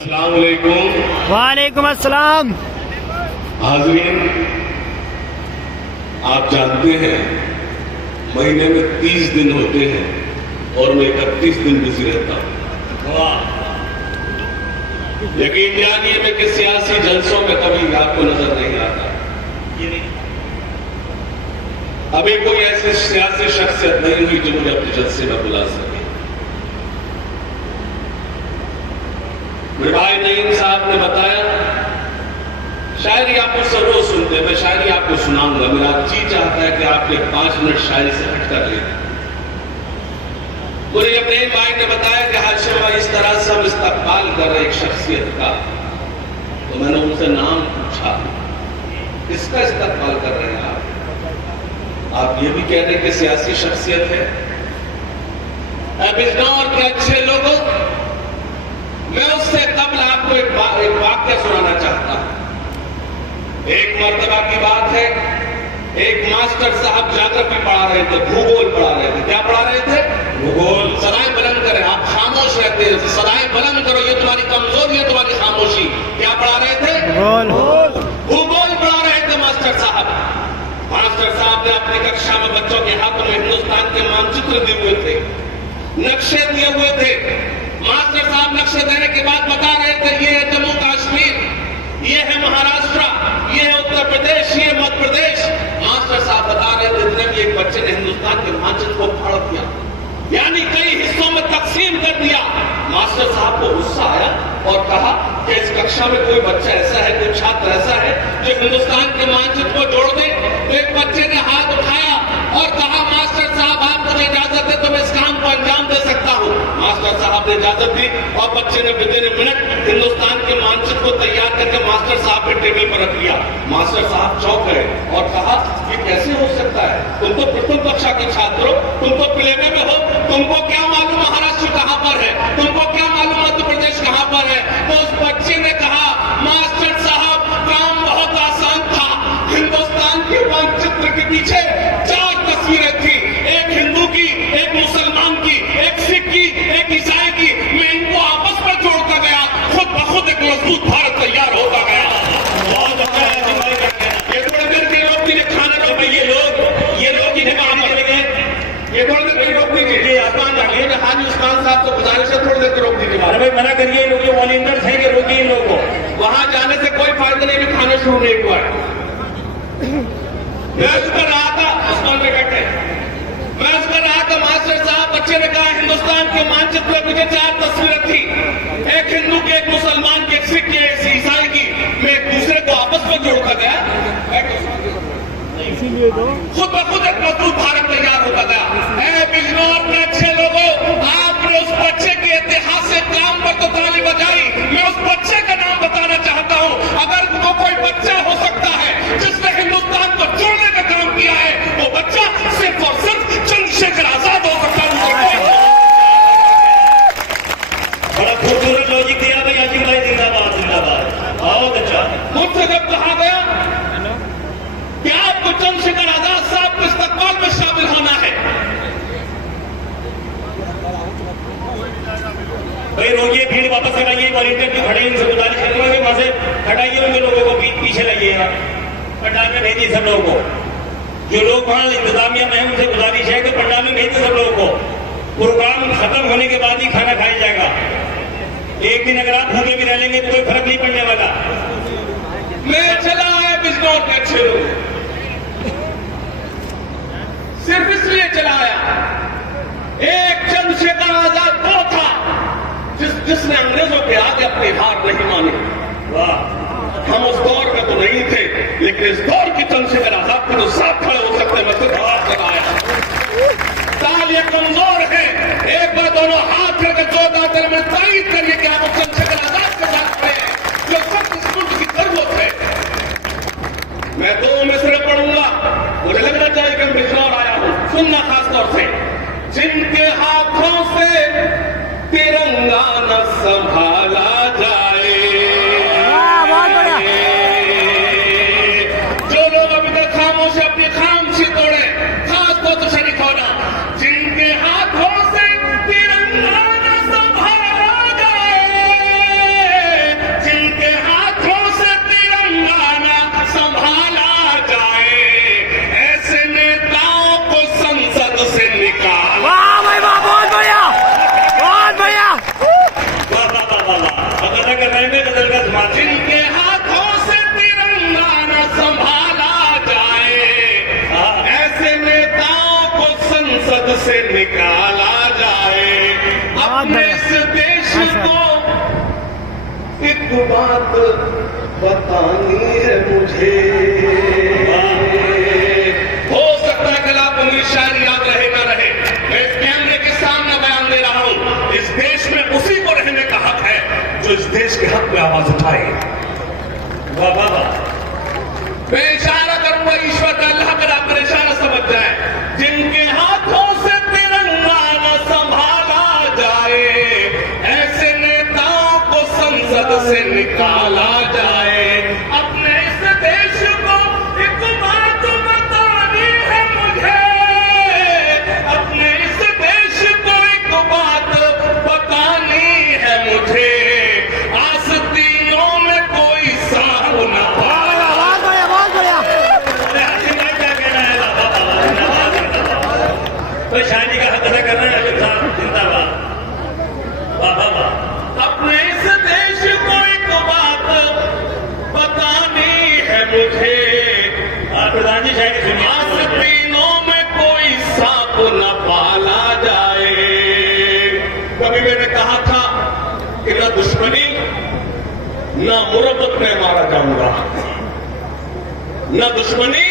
अस्सलाम वालेकुम। वालेकुम अस्सलाम। हाज़रीन, आप जानते हैं महीने में 30 दिन होते हैं और मैं 31 दिन बिजी रहता हूं। यकीन जानिए मैं कि सियासी जलसों में कभी आपको नजर नहीं आता। अभी कोई ऐसी सियासी शख्सियत नहीं हुई जो मुझे अपने जलसे में बुला सके। मेरे भाई नईम साहब ने बताया, शायरी आप मुझसे रोज सुनते हैं, मैं शायरी आपको सुनाऊंगा। मेरा जी चाहता है कि आप ये 5 मिनट शायरी से हटकर लें। मुझे अपने भाई ने बताया कि हाशिम भाई इस तरह से हम इस्तकबाल कर रहे एक शख्सियत का, तो मैंने उनसे नाम पूछा, किसका इस्तकबाल कर रहे हैं आप ये भी कह रहे हैं कि सियासी शख्सियत है। अब इस दौर के अच्छे लोगों, मैं उससे कबल आपको एक वाक्य सुनाना चाहता हूं। एक मर्तबा की बात है, एक मास्टर साहब ज्योग्राफी पढ़ा रहे थे, भूगोल पढ़ा रहे थे। क्या पढ़ा रहे थे? भूगोल। सदाएं बुलंद करें, आप खामोश रहते हैं, सदाएं बुलंद करो, ये तुम्हारी कमजोरी है, तुम्हारी खामोशी। क्या पढ़ा रहे थे? भूगोल पढ़ा रहे थे मास्टर साहब। मास्टर साहब ने अपनी कक्षा में बच्चों के हाथों में हिंदुस्तान के मानचित्र दिए हुए थे, नक्शे दिए हुए थे। मास्टर साहब नक्शे देने के बाद बता रहे थे, ये है जम्मू कश्मीर, ये है महाराष्ट्र, ये है उत्तर प्रदेश, ये मध्य प्रदेश। मास्टर साहब बता रहे थे, इतने भी एक बच्चे ने हिंदुस्तान के मानचित्र को फाड़ दिया, यानी कई हिस्सों में तकसीम कर दिया। मास्टर साहब को गुस्सा आया और कहा कि इस कक्षा में कोई बच्चा ऐसा है, कोई छात्र ऐसा है जो हिंदुस्तान के मानचित्र को जोड़ दे। तो एक बच्चे ने हाथ उठाया और कहा, मास्टर साहब आप मुझे इजाजत दे तो मैं इस काम को अंजाम दे सकता हूं। मास्टर साहब ने इजाजत दी और बच्चे ने विदिन मिनट हिंदुस्तान के मानचित्र को तैयार करके मास्टर साहब के टेबल पर रख दिया। मास्टर साहब चौंक गए और कहा, ये कैसे हो सकता है? तुम तो प्रथम कक्षा के छात्र हो, तुम तो प्लेवे में हो, तुमको क्या मालूम महाराष्ट्र कहां पर है, तुमको क्या मालूम मध्य प्रदेश कहां पर है? तो उस बच्चे ने कहा, मास्टर साहब काम बहुत आसान था, हिंदुस्तान के मानचित्र के पीछे 4 तस्वीरें थी, एक हिंदू की, एक मुसलमान की, एक सिख की, एक ईसाई की। मैं इनको आपस में जोड़ता गया, खुद ब खुद एक मजबूत भारत तैयार होता गया। बहुत अच्छा है। ये थोड़ी देर के लोग जिन्हें खाना रोक, ये लोग जिन्हें काम कर रहे हैं, ये थोड़ी देर के रोक दीजिए। आसमान जाइए, हाजी उस्मान साहब को गुजारिश है, थोड़ी देर के रोक दीजिए। अरे भाई मना करिए, लोग ये वॉलंटियर्स हैं कि रोकिए इन लोगों को। वहां जाने से कोई फायदा नहीं, भी खाना शुरू नहीं हुआ है। मैं उस पर रहा था, उस्मान पे बैठे, मैं उस पर रहा था। मास्टर साहब बच्चे ने कहा, हिंदुस्तान के मानचित्र में मुझे 4 तस्वीरें थी, एक हिंदू की, एक मुसलमान की, एक सिख की, एक ईसाई की। मैं एक दूसरे को आपस में जोड़ता गया, इसीलिए तो खुद ब खुद एक मजबूत भारत तैयार होता गया। ऐ बिजनौर के अच्छे लोगों, आपने उस बच्चे के ऐतिहासिक काम पर तो ताली बजाई, मैं उस बच्चे का नाम बताना चाहता हूं। अगर तो कोई बच्चा हो सकता है जिसने हिंदुस्तान को जोड़ने का काम किया है, वो बच्चा सिर्फ और सिर्फ चंद्रशेखर आजाद हो सकता है। बड़ा खूबसूरत लॉजिक दिया भाई, आजिम भाई जिंदाबाद जिंदाबाद, बहुत अच्छा। मुझसे जब कहा गया कि आपको चंद्रशेखर आजाद साहब को इस्तकबाल में शामिल होना है, भाई रोकिए, भीड़ वापस कराइए, वॉलंटियर जो खड़े इनसे गुजारिश करूंगा कि वहां से हटाइए उनके लोगों को, पीछे लाइएगा, पंडाल में भेजिए सब लोगों को। जो लोग वहां इंतजामिया में है उनसे गुजारिश है कि पंडाल में भेजिए सब लोगों को। प्रोग्राम खत्म होने के बाद ही खाना खाया जाएगा। एक दिन अगर आप भूखे भी रह लेंगे तो कोई फर्क नहीं पड़ने वाला। मैं चला आया बिजनौर के अच्छे लोग, सिर्फ इसलिए चला आया, एक चंद्रशेखर आजाद वो था जिसने अंग्रेजों के आगे अपनी हार नहीं मानी। वाह, हम उस दौर में तो नहीं थे, लेकिन इस दौर के चंद्रशेखर आजाद के तो साथ खड़े हो सकते हैं। मैं सिर्फ हाथ लगाया, ताल ये कमजोर है, एक बार दोनों हाथ करके जोरदार में तारीफ करिए कि आप चंद्रशेखर आजाद के साथ खड़े हैं, जो सब इस मुल्क की जरूरत है। मैं 2 मिसरे पढ़ूंगा, मुझे लगना चाहिए कि मैं बिजनौर आया हूं। सुनना खासतौर से, जिनके हाथों से तिरंगा न संभाला जाए, जो लोग अभी तक खामोश अपनी खामोशी तोड़े, खास तौर से शरीक होना, जिनके हाथ एक बात बतानी है मुझे। हो सकता है कल आपको मेरी शायरी याद रहे ना रहे, मैं इस कैमरे के सामने बयान दे रहा हूं। इस देश में उसी को रहने का हक है जो इस देश के हक में आवाज उठाए। वाह वाह वाह। मैं इशारा करूंगा ईश्वर का, अल्लाह का आप इशारा समझ जाए। जिनके हाथों से तिरंगा न संभाला जाए, ऐसे नेताओं को संसद से निकाला जाए। अपने इस देश को एक बात बतानी है मुझे, अपने इस देश को एक बात बतानी है मुझे। आस्तीनों में कोई साहब न तो शादी का हक अदा कर रहे हैं जिंदाबाद। वाह वाह वाह। अपने इस देश को एक बात बतानी है मुझे। प्रधान जी शायद सुनिए। आस्तीनों में कोई सांप न पाला जाए। कभी मैंने कहा था कि न दुश्मनी न मुरब्बत में मारा जाऊंगा, न दुश्मनी